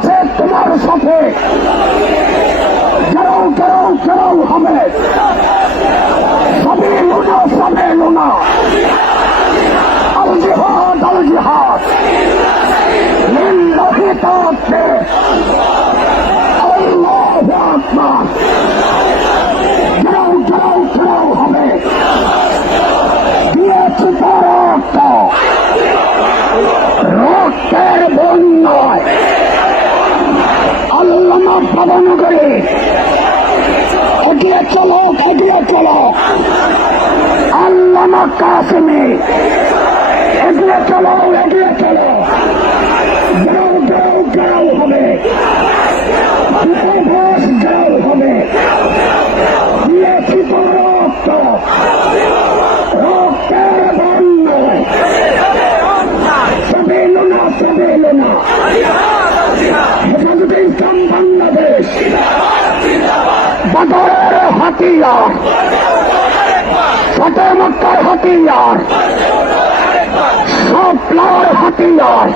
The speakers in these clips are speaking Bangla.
আছে তোমার সাথে, কেউ কেউ কেউ হবে, সবই লুনা সবে লুনা, আল জিহাদ আল জিহাদ লিল্লাহি তাকবীর, আল্লাহু আকবার। কেউ কেউ কেউ হবে, দিয়েছি রক্ত, রক্তের বন্যায় আল্লামা ভবনগরে এগিয়ে চলো, এগিয়ে চলো, আল্লামা কাসেমে এগিয়ে চলো, এগিয়ে চলো। কেউ কেউ কেউ হবে, কেউ হবে, দিয়েছি রক্ত, রক্তের বন্যায় সবে লুনা সবে লুনা, হেফাজতে ইসলাম বাংলাদেশ বদরের হাতিয়ার, ফতে মক্কার হাতিয়ার, সবলার হাতিয়ার,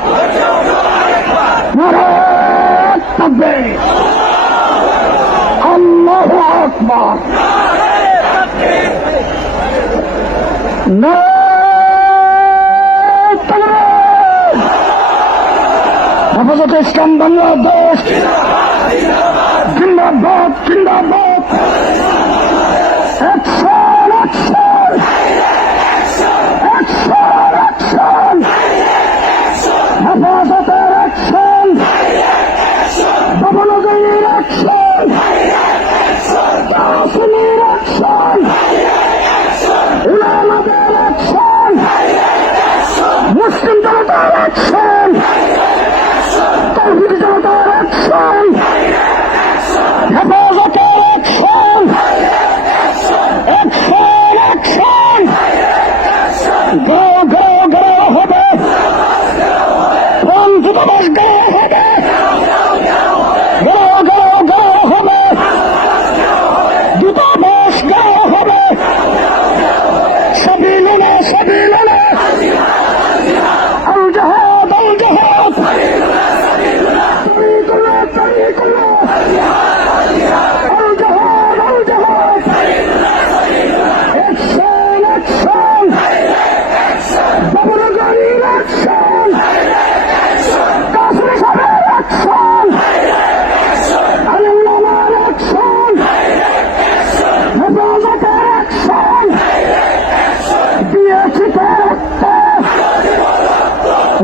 নারায়ে তাকবীর, আল্লাহু আকবার, নারায়ে তাকবীর। হেফাজতে ইসলাম বাংলাদেশ জিন্দাবাদ, জিন্দাবাদ, অ্যাকশন, অ্যাকশন, অ্যাকশন, অ্যাকশন, হেফাজতের অ্যাকশন, ভবনগরীর অ্যাকশন, কাসেমের অ্যাকশন, উলামাদের অ্যাকশন, মুসলিম জনতার অ্যাকশন, তাওহীদি জনতার অ্যাকশন, হেফাজতের অ্যাকশন, অ্যাকশন, অ্যাকশন, গো গো গো হবে, দূতাবাস গো হবে, গো গো গো হবে, দূতাবাস গো হবে, সবই লুনা সবই লুনা, আল জিহাদ আল জিহাদ, তরিকুল্লাহ তরিকুল্লাহ, আল জিহাদ আল জিহাদ, অ্যাকশন, অ্যাকশন, ভবনগরীর অ্যাকশন, কাসেম সাহেবের অ্যাকশন, আল্লামার অ্যাকশন, হেফাজতের অ্যাকশন, দিয়েছি রক্ত,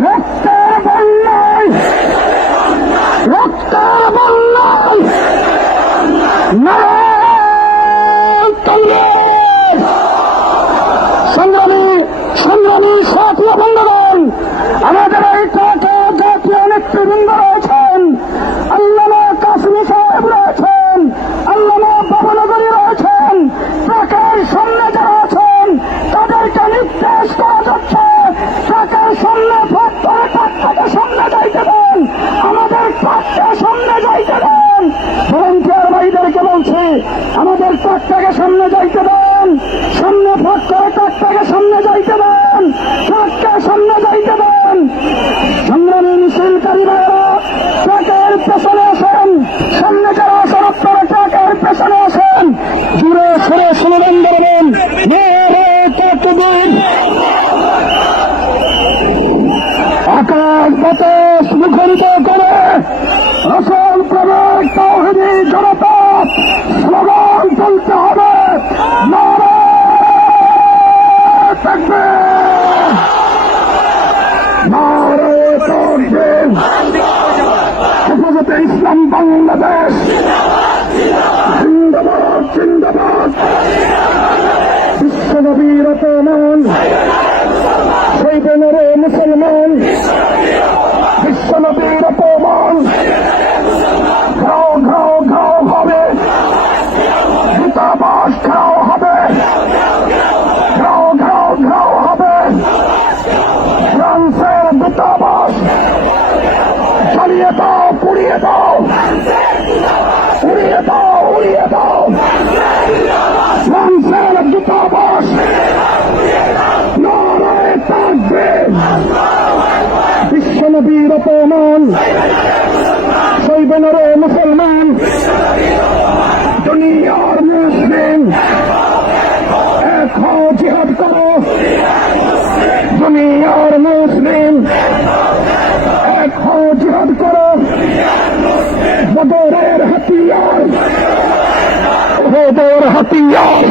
রক্তের বন্যায়, রক্তের বন্যায়, নারায়ে তাকবীর। সংগ্রামী সংগ্রামী সাথী বন্ধুগণ, আমাদের এই ট্রাকে জাতীয় নেতৃবৃন্দ রয়েছেন, আল্লামা কাসেমী সাহেব রয়েছেন, আল্লামা ভবনগরী রয়েছেন, ট্রাকের সামনে যারা আছেন তাদেরকে নির্দেশ করা যাচ্ছে ট্রাকের সামনে ফাঁক করে ট্রাকটাকে সামনে যাইতে দেন, আমাদের ট্রাককে সামনে যাইতে দেন। ভলান্টিয়ার ভাইদেরকে বলছি, আমাদের ট্রাকটাকে সামনে যাইতে দেন, সামনে ফাঁক করে ট্রাকটাকে সামনে যাইতে দেন, ট্রাককে সামনে যাইতে দেন। সংগ্রামী মিছিলকারী ভাইয়েরা ট্রাকের পেছনে আসেন, সামনে যারা আসেন আপনারা ট্রাকের পেছনে আসেন, জুড়ে সরে স্লোগান দেবেন, নারায়ে তাকবীর। আকাশ বাতাস মুখরিত করে রসুল প্রেমিক তাওহীদি জনতা স্লোগান তুলতে হবে, নারায়ে তাকবীর, নারায়ে তাকবীর। হেফাজতে ইসলাম বাংলাদেশ জিন্দাবাদ, জিন্দাবাদ, বিশ্বনবীর অপমান, শহীদ মুসলমান, বিশ্বনবীর অপমান, ঘাও ঘাও ঘাও হবে, দূতাবাস ঘাও হবে, ঘাও ঘাও ঘাও হবে, ফ্রান্সের দূতাবাস জ্বালিয়ে দাও, পুড়িয়ে দাও, উড়িয়ে দাও, উড়িয়ে দাও, ফ্রান্সের দূতাবাস, নারায়ে তাকবীর। বিশ্বনবীর অপমান, বলবেন রে মুসলমান, দুনিয়ার মুসলিম এক হও, জিহাদ করো। দুনিয়ার মুসলিম এক হও, জিহাদ করো। বদরের হাতিয়ার, বদর হাতিয়ার